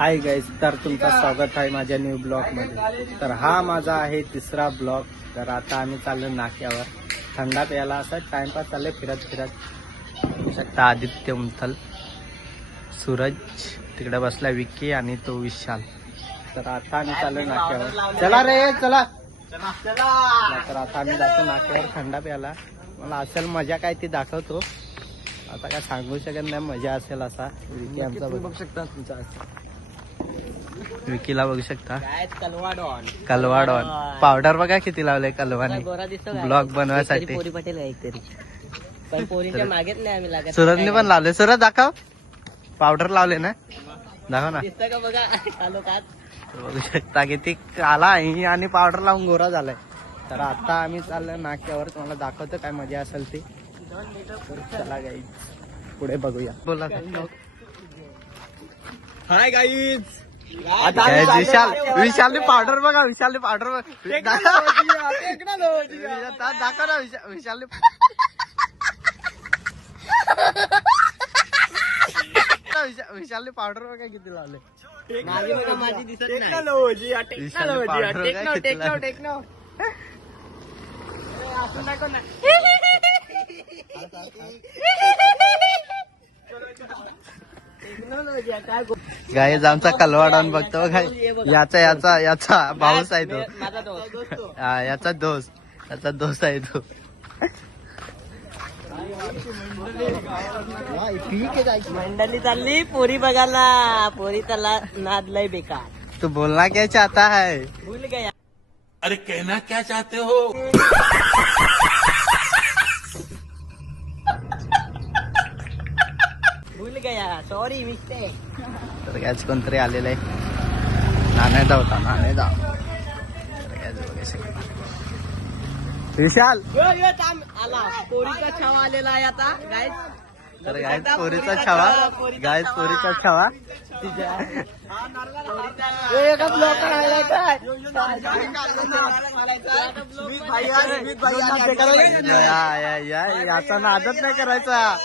Hi guys, तर तुमचं स्वागत आहे माझ्या न्यू ब्लॉगमध्ये. तर हा माझा आहे तिसरा ब्लॉग. तर आता आम्ही चाललो नाक्यावर थंडा प्यायला. असं टाइमपास चालले फिरत फिरत. बघू शकता आदित्य उंथल, सूरज तिकडे बसला, विक्की आणि तो विशाल. तर आता आम्ही चाललो नाक्यावर. चला रे चला. तर आता आम्ही जातो नाक्यावर थंडा प्यायला. मला असेल मजा काय ती दाखवतो. आता काय सांगू शकत नाही मजा असेल असा. विकी आमचा बघू शकता, तुमचा विकीला बघू शकता. कलवाडॉन पावडर बघा किती लावले कलवानी ब्लॉग बनवायसाठी. सूरजने पण लावले. सूरज दाखव, पावडर लावले ना, दाखव ना. बघू शकता किती काला आहे आणि पावडर लावून गोरा झालाय. तर आता आम्ही चाललो नाक्यावर, तुम्हाला दाखवतो काय मजा असेल ती. चला गाईज पुढे बघूया. बोला. Hi guys. विशालने पावडर बघा, विशालने पावडर दाखव ना. विशालने विशालने पावडर बघा किती लावले. गाईज आमचा कलवाडॉन बघतो बघा. याचा भाऊस आहे तो. याचा दोस्त आहे तो. मंडळी चालली पोरी बघायला. पोरी त्याला नाद लय बेकार. तू बोलना क्या चाहता है? भूल गया. अरे कहना क्या चाहते हो? भूल गया, सॉरी मिस्टेक. तर गॅस कोणतरी आलेलं आहे. नाणेदा होता, नाणेदा. विशाल आला पोरीचा छावा आलेला आहे आता गाईज. तर गायच पोरीचा छावा, गायच पोरीचा छावा. याचा नादच नाही करायचा.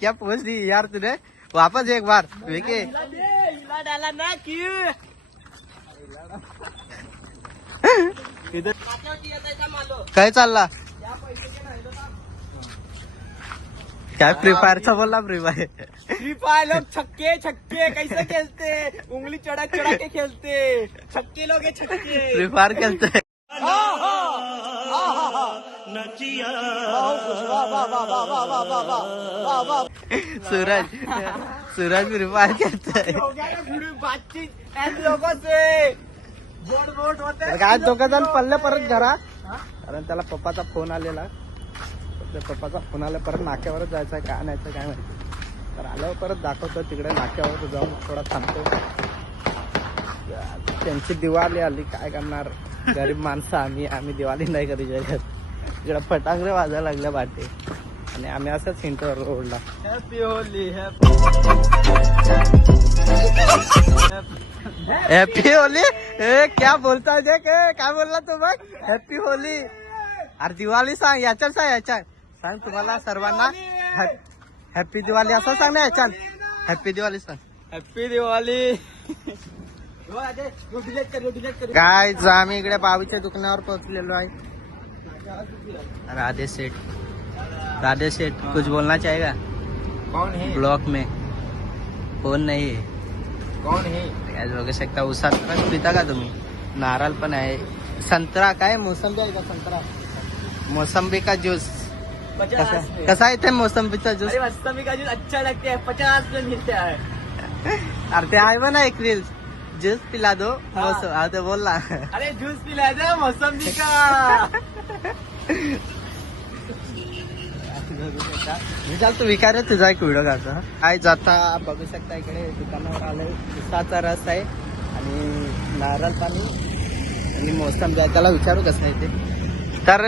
क्या पोच दी यार तूने. वापस एक बार विके डाला ना क्यों. काय चालला. काय फ्री फायरचा बोलला. फ्री फायर लोग छक्के छक्के कैसे खेलते. उंगली चढ़ा चढ़ा के खेलते. छक्के लोग है छक्के. फ्री फायर खेलते. सूरज फ्री फायर खेलते. बातचीत ऐसे लोगों से बोट होते. काय दोघं जण पडले परत घरा. कारण त्याला पप्पाचा फोन आलेला. पप्पाचा फोन आला, परत नाक्यावरच जायचं आहे. काय नाही काय माहिती. तर आल्यावर परत दाखवतो तिकडे नाक्यावर जाऊन थोडा थांबतो. त्यांची दिवाळी आली, काय करणार. गरीब माणसं आम्ही दिवाळी नाही करू शकत. इकडे फटाकडे वाजायला लागल्या बाटे आणि आम्ही असंच हिंटवर रोडला. Happy Holy. Happy Holy. क्या बोलता जे काय बोलला तू बघ. Happy Holy. अरे दिवाळी सांग याच्यात सांग तुम्हाला सर्वांना. हॅपी दिवाळी असं सांग ना याच्यात. हॅपी दिवाळी सांग. हॅपी दिवाळी. काय आम्ही इकडे बावीच्या दुकानावर पोहोचलेलो आहे. राधे सेठ कुछ बोलना चाहेगा. कौन है ब्लॉक में फोन नाही है. कौन है. बघू शकता. उसात पण पिता का तुम्ही. नारळ पण आहे. संत्रा काय मोसंबी आहे का. संत्रा मोसंबी का ज्यूस कसा आहे ते. मोसंबीचा ज्यूस. मौसमी का जूस अच्छा लगता है. 50 में मिलता है. अरे ते आहे ना एक रील्स. ज्यूस पिला दो मौसम. ते बोल ना. अरे जूस पिला दे मौसमी का. विचार तू विकार तुझा एक व्हिडिओ काढतो. काय जाता बघू शकता इकडे दुकानावर आले. उसाचा रस आहे आणि नारळ पाणी आणि मोसंबी आहे. त्याला विचारू कसं आहे ते. तर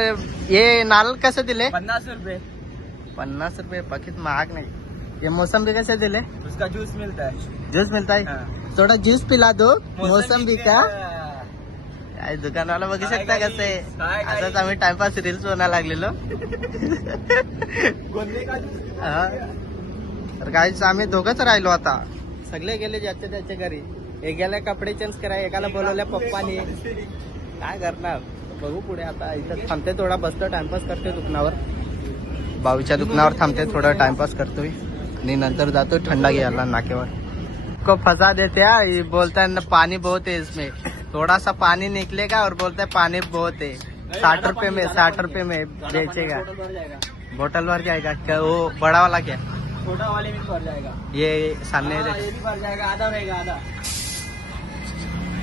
हे नारळ कसे दिले. 50 रुपए. 50 रुपये पाकिट महाग नाही. ये मौसम्बी कैसे दिले. उसका जूस मिलता है. जूस मिलता है. हाँ. थोड़ा जूस पिला दो मौसम्बी का. काय दुकानवाला बघू शकता कसं आहे. असंच आम्ही टाइमपास रील्स बनायला लागलेलो. हा. तर काहीच आम्ही दोघंच राहिलो आता. सगळे गेले ज्याच्या त्याच्या घरी. एक गेला कपडे चेंज कराय, एकाला बोलवल्या पप्पानी. काय करणार बघू पुढे. आता इथं थांबते थोडा, बसतो टाइमपास करतोय दुकानावर. बावीच्या दुकानावर थांबते थोडा टाइमपास करतोय आणि नंतर जातो थंडा घ्यायला नाक्यावर. को फंसा देते हैं, बोलता है पानी बहुत है इसमें, थोड़ा सा पानी निकलेगा और बोलता है पानी बहुत है. 60 रुपए में 60 रुपए में बेचेगा. बोतल भर जाएगा क्या? वो बड़ा वाला क्या? छोटा वाले में भर जाएगा. ये सामने ये भी भर जाएगा, आधा रहेगा आधा.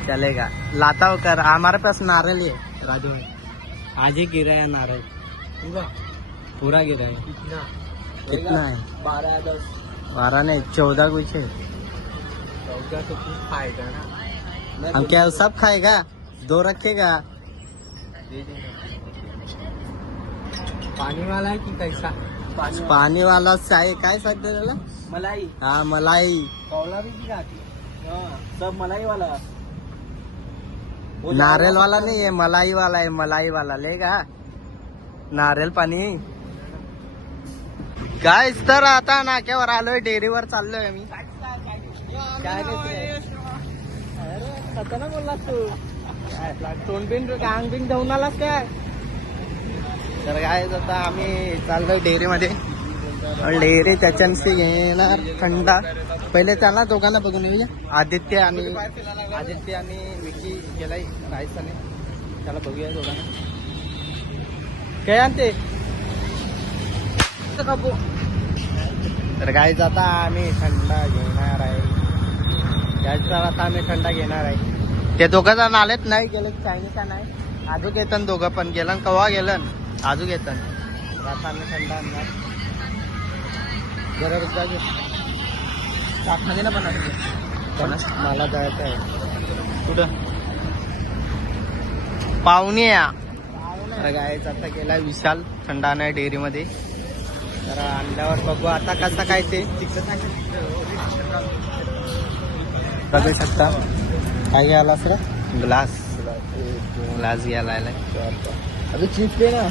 चलेगा. लाता हो कर. हमारे पास नारियल है राजू भाई. आज ही गिरा है नारियल, पूरा गिरा है. कितना है? 12 या 10. 12 नहीं 14 कुछ है. 14 तो कुछ खाएगा ना. हम क्या सब खाएगा? 2 रखेगा. पानी वाला है कि कैसा? पानी वाला चाय काय सांगते त्याला? मलाई. हा मलाई. कौला भी खाती. सब मलाई वाला. नारियल वाला नहीं है, मलाई वाला है. मलाई वाला लेगा. नारियल पाणी. काय तर आता नाक्यावर आलोय, डेअरीवर चाललोय आम्ही. काय सत्याना बोललास तू? तोंड बिन अंग बिन धावून आलास काय? तर काय आता आम्ही चाललोय डेअरीमध्ये. डेअरी त्याच्याशी घेणार थंडा. पहिले त्यांना दोघांना बघून येऊया. आदित्य आणि विकी गेलाय रायसाने. त्याला बघूया दोघांना. काय आणते तर काय आता आम्ही थंडा घेणार आहे. त्याचा आता आम्ही थंडा घेणार आहे. ते दोघं जण आलेत नाही गेले चायनीचा नाही. आजूक येतं दोघं पण गेलं कवा गेलं आजूक येतं. आता आम्ही थंडा आणणार. जरा जागे मध्ये ना पण मला जायचं आहे. कुठं? पाहुण्या. गायच आता गेला विशाल थंडा नाही डेअरीमध्ये. तर आणल्यावर बघू आता कसं काय ते बघू शकता. काय घ्यायला सर? ग्लास घ्यायला अभी चीज पे ना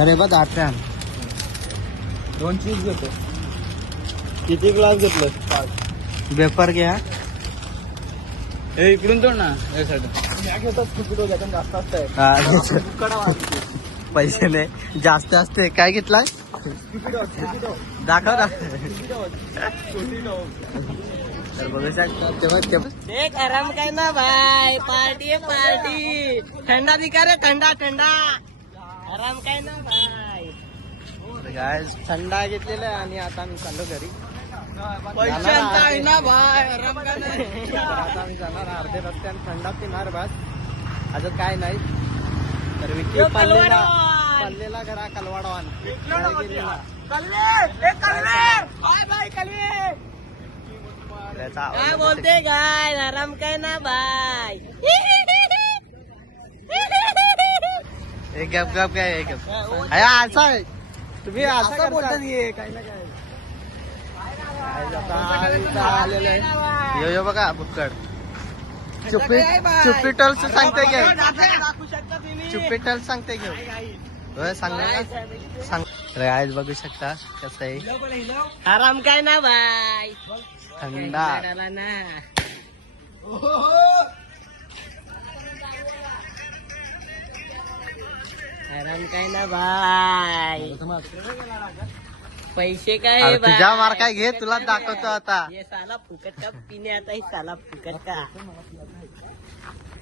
अरे बघ 8 दोन चीज घेतो. किती ग्लास घेतलं? वेपर घ्या. हे इकडून तो ना घेतो. तिकीट वगैरे जास्त असतंय. पैसे नाही जास्त असते. काय घेतलाय? दाखव. तर बघू शकता तेव्हा एक आराम काय ना भाई. पार्टी है पार्टी. ठंडा दिखा रे. ठंडा आराम काय ना भाई. काय थंडा घेतलेला आहे आणि आता आम्ही चाललो घरी. पैशांचा आहे ना भाई. आराम काय नाही. तर आता आम्ही जाणार अर्धे रस्त्याने थंडा पिणार बस. अजून काय नाही. तर विकी पल्लेला घरा कलवाडवान काय बोलते काय? आराम काय ना भाई. एक गप काय असं आहे. तुम्ही असं बोलता काय ना काय. आलेलं आहे. यो बघा बुक्कड. चुप्पीटल सांगते घे. चुप्पीटल सांगते घेऊ. सांग आज बघू शकता कसं आहे. आराम काय ना भाई. थंडा ना आराम काय ना भाई. पैसे काय अरे तुझ्या मार काय घे. तुला दाखवतो आता. ये साला फुकट का पीने आता है. साला फुकट का.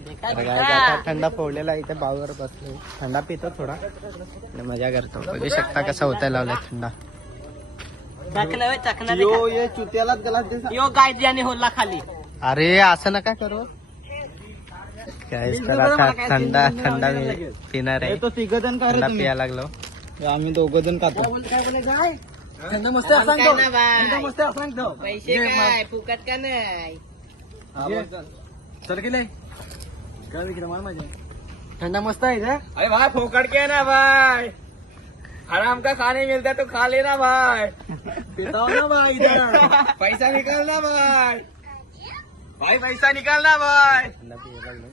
देखा आता थंडा फोडलेला इथे बावर बसलो. थंडा पितो थोडा आणि मजा करतो. बघू शकता कसा होता लावलाय थंडा. चखना ये चुत्यालाच गलास दे. यो गाय ज्याने होला खाली. अरे असं नका करू. काय आता थंडा पिणार आहे. तो तिघ जण का थंडा पिया लागलो. आम्ही दोघ जण खातो. थंड मस्त सांगतो. पैसे काय फुकट का नाही. चल की नाही काय विक्रम माझ्या. थंडा मस्त आहे का? अरे भाई फोकट के ना भाई. हराम का खाने मिलता है तो खा लेना भाई. पिताओ ना भाई इधर. पैसा निकालना भाई. भाई पैसा निकालना भाई. थंडा पिया लागलो.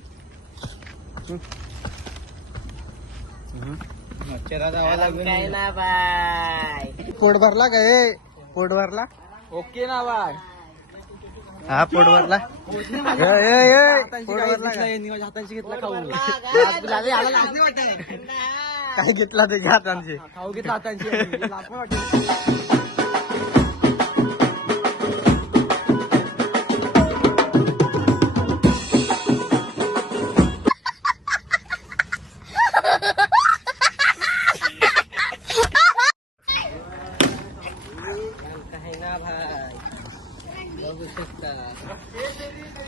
काय ना बाय. पोट भरला काय? पोट भरला. ओके ना बाय. हा पोट भरला. हातांशी घेतला खाऊ. काय घेतला तुझ्या हातांची? खाऊ घेतला हातांशी.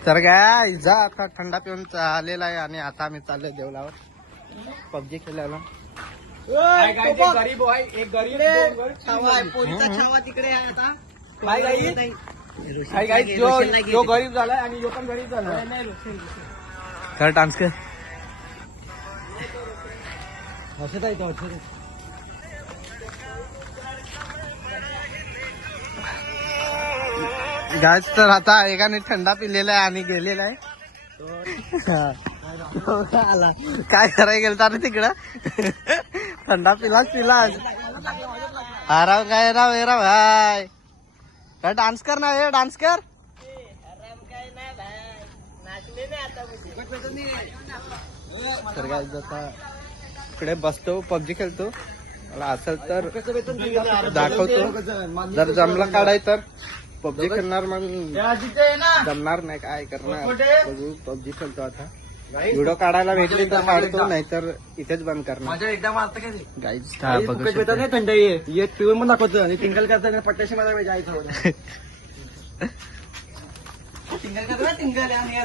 तर काय जा आता थंडा पिऊन आलेला आहे आणि आता आम्ही चाललोय देवलावर पबजी खेळायला. गरीब आहे एक गरीब पोलीचा छावा तिकडे आहे आता. काय गाई जो गरीब झालाय आणि जो पण गरीब झालाय. कर डान्स कर. हसत आहे तो हसत. गाज तर आता एकाने थंडा पिलेला आहे आणि गेलेला आहे. आला काय करायला गेलता रे तिकडं. थंडा पिलाच. राव काय राव हे राव भाई काय डान्स कर ना. हे डान्स कर. तर गाईज आता इकडे बसतो पबजी खेळतो. मला असेल तर दाखवतो. जर जमला काढाय तर पबजी खेळणार. मग जमणार नाही काय करणार. बघू पबजी खेळतो आता. व्हिडिओ काढायला भेटली तर काढतो नाहीतर इथेच बंद करणार. माझ्या एकदा मारत काय गाईज नाही थंड येत पिऊन पण दाखवतो आणि टिंगल करता पट्ट्याशी मला जायचं. टिंगल करता टिंगल आणि